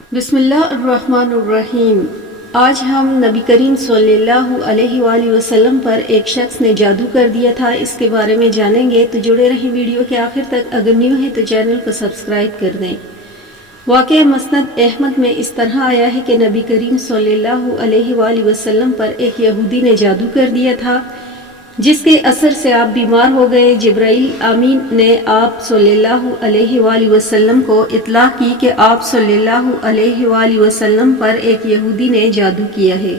بسم اللہ الرحمن الرحیم۔ آج ہم نبی کریم صلی اللہ علیہ وآلہ وسلم پر ایک شخص نے جادو کر دیا تھا، اس کے بارے میں جانیں گے، تو جڑے رہیں ویڈیو کے آخر تک۔ اگر نیو ہے تو چینل کو سبسکرائب کر دیں۔ واقعہ مسند احمد میں اس طرح آیا ہے کہ نبی کریم صلی اللہ علیہ وآلہ وسلم پر ایک یہودی نے جادو کر دیا تھا، جس کے اثر سے آپ بیمار ہو گئے۔ جبرائیل امین نے آپ صلی اللہ علیہ وآلہ وسلم کو اطلاع کی کہ آپ صلی اللہ علیہ وآلہ وسلم پر ایک یہودی نے جادو کیا ہے،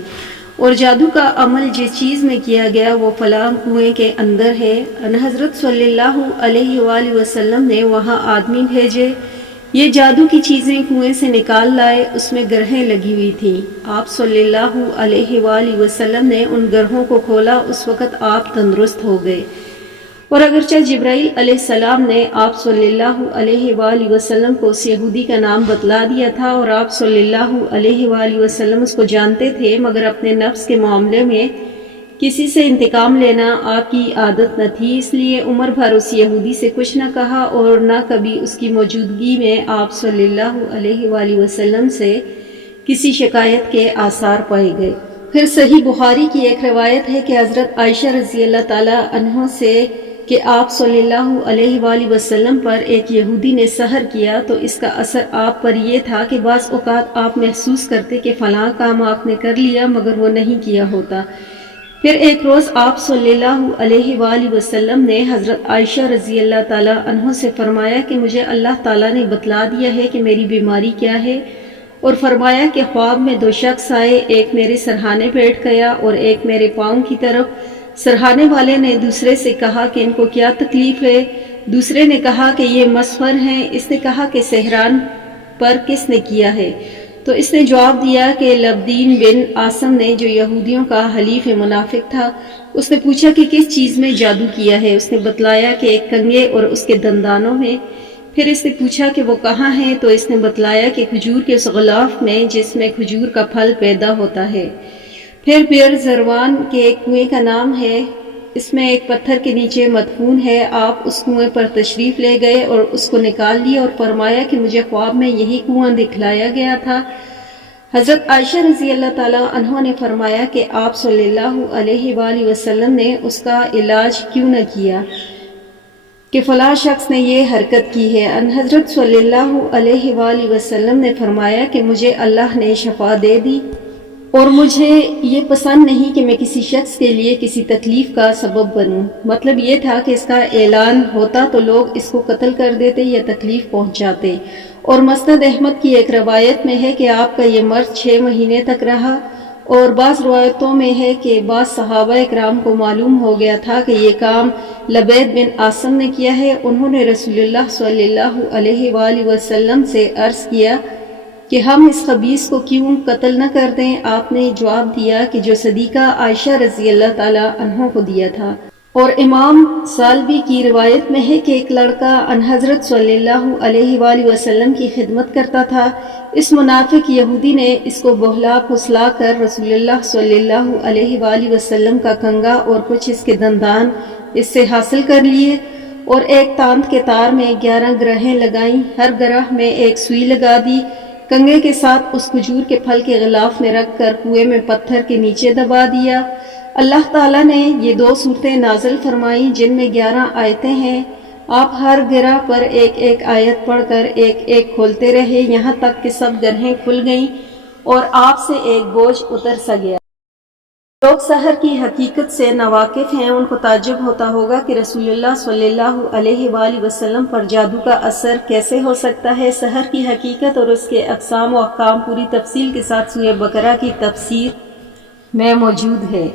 اور جادو کا عمل جس چیز میں کیا گیا وہ فلاں کنویں کے اندر ہے۔ حضرت صلی اللہ علیہ وآلہ وسلم نے وہاں آدمی بھیجے، یہ جادو کی چیزیں کنویں سے نکال لائے، اس میں گرہیں لگی ہوئی تھیں۔ آپ صلی اللہ علیہ وآلہ وسلم نے ان گرہوں کو کھولا، اس وقت آپ تندرست ہو گئے۔ اور اگرچہ جبرائیل علیہ السلام نے آپ صلی اللہ علیہ وآلہ وسلم کو اس یہودی کا نام بتلا دیا تھا، اور آپ صلی اللہ علیہ وآلہ وسلم اس کو جانتے تھے، مگر اپنے نفس کے معاملے میں کسی سے انتقام لینا آپ کی عادت نہ تھی، اس لیے عمر بھر اس یہودی سے کچھ نہ کہا، اور نہ کبھی اس کی موجودگی میں آپ صلی اللہ علیہ وآلہ وسلم سے کسی شکایت کے آثار پائے گئے۔ پھر صحیح بخاری کی ایک روایت ہے کہ حضرت عائشہ رضی اللہ تعالی عنہ سے کہ آپ صلی اللہ علیہ وآلہ وسلم پر ایک یہودی نے سحر کیا، تو اس کا اثر آپ پر یہ تھا کہ بعض اوقات آپ محسوس کرتے کہ فلاں کام آپ نے کر لیا مگر وہ نہیں کیا ہوتا۔ پھر ایک روز آپ صلی اللہ علیہ وآلہ وسلم نے حضرت عائشہ رضی اللہ تعالی عنہ سے فرمایا کہ مجھے اللہ تعالیٰ نے بتلا دیا ہے کہ میری بیماری کیا ہے، اور فرمایا کہ خواب میں دو شخص آئے، ایک میرے سرہانے بیٹھ گیا اور ایک میرے پاؤں کی طرف۔ سرہانے والے نے دوسرے سے کہا کہ ان کو کیا تکلیف ہے؟ دوسرے نے کہا کہ یہ مسفر ہیں۔ اس نے کہا کہ سحران پر کس نے کیا ہے؟ تو اس نے جواب دیا کہ لبدین بن عاصم نے، جو یہودیوں کا حلیف منافق تھا۔ اس نے پوچھا کہ کس چیز میں جادو کیا ہے؟ اس نے بتلایا کہ ایک کنگے اور اس کے دندانوں میں۔ پھر اس نے پوچھا کہ وہ کہاں ہیں؟ تو اس نے بتلایا کہ کھجور کے اس غلاف میں جس میں کھجور کا پھل پیدا ہوتا ہے۔ پھر بیر زروان کے ایک کنویں کا نام ہے، اس میں ایک پتھر کے نیچے مدفون ہے۔ آپ اس کنویں پر تشریف لے گئے اور اس کو نکال لیا، اور فرمایا کہ مجھے خواب میں یہی کنواں دکھلایا گیا تھا۔ حضرت عائشہ رضی اللہ تعالی عنہ نے فرمایا کہ آپ صلی اللہ علیہ وآلہ وسلم نے اس کا علاج کیوں نہ کیا کہ فلاں شخص نے یہ حرکت کی ہے۔ حضرت صلی اللہ علیہ وآلہ وسلم نے فرمایا کہ مجھے اللہ نے شفا دے دی، اور مجھے یہ پسند نہیں کہ میں کسی شخص کے لیے کسی تکلیف کا سبب بنوں۔ مطلب یہ تھا کہ اس کا اعلان ہوتا تو لوگ اس کو قتل کر دیتے یا تکلیف پہنچاتے۔ اور مسند احمد کی ایک روایت میں ہے کہ آپ کا یہ مرض 6 مہینے تک رہا، اور بعض روایتوں میں ہے کہ بعض صحابہ اکرام کو معلوم ہو گیا تھا کہ یہ کام لبید بن عاصم نے کیا ہے۔ انہوں نے رسول اللہ صلی اللہ علیہ وآلہ وسلم سے عرض کیا کہ ہم اس خبیث کو کیوں قتل نہ کر دیں؟ آپ نے جواب دیا کہ جو صدیقہ عائشہ رضی اللہ تعالی عنہ کو دیا تھا۔ اور امام سالبی کی روایت میں ہے کہ ایک لڑکا ان حضرت صلی اللہ علیہ وآلہ وسلم کی خدمت کرتا تھا۔ اس منافق یہودی نے اس کو بہلا پھسلا کر رسول اللہ صلی اللہ علیہ وآلہ وسلم کا کنگا اور کچھ اس کے دندان اس سے حاصل کر لیے، اور ایک تاند کے تار میں 11 گرہیں لگائیں، ہر گرہ میں ایک سوئی لگا دی، کنگے کے ساتھ اس کھجور کے پھل کے غلاف میں رکھ کر کنویں میں پتھر کے نیچے دبا دیا۔ اللہ تعالیٰ نے یہ 2 صورتیں نازل فرمائیں جن میں 11 آیتیں ہیں۔ آپ ہر گرہ پر ایک ایک آیت پڑھ کر ایک ایک کھولتے رہے، یہاں تک کہ سب گرہیں کھل گئیں اور آپ سے ایک بوجھ اتر سا گیا۔ لوگ سحر کی حقیقت سے ناواقف ہیں، ان کو تعجب ہوتا ہوگا کہ رسول اللہ صلی اللہ علیہ وآلہ وسلم پر جادو کا اثر کیسے ہو سکتا ہے۔ سحر کی حقیقت اور اس کے اقسام و احکام پوری تفصیل کے ساتھ سورہ بقرہ کی تفسیر میں موجود ہے۔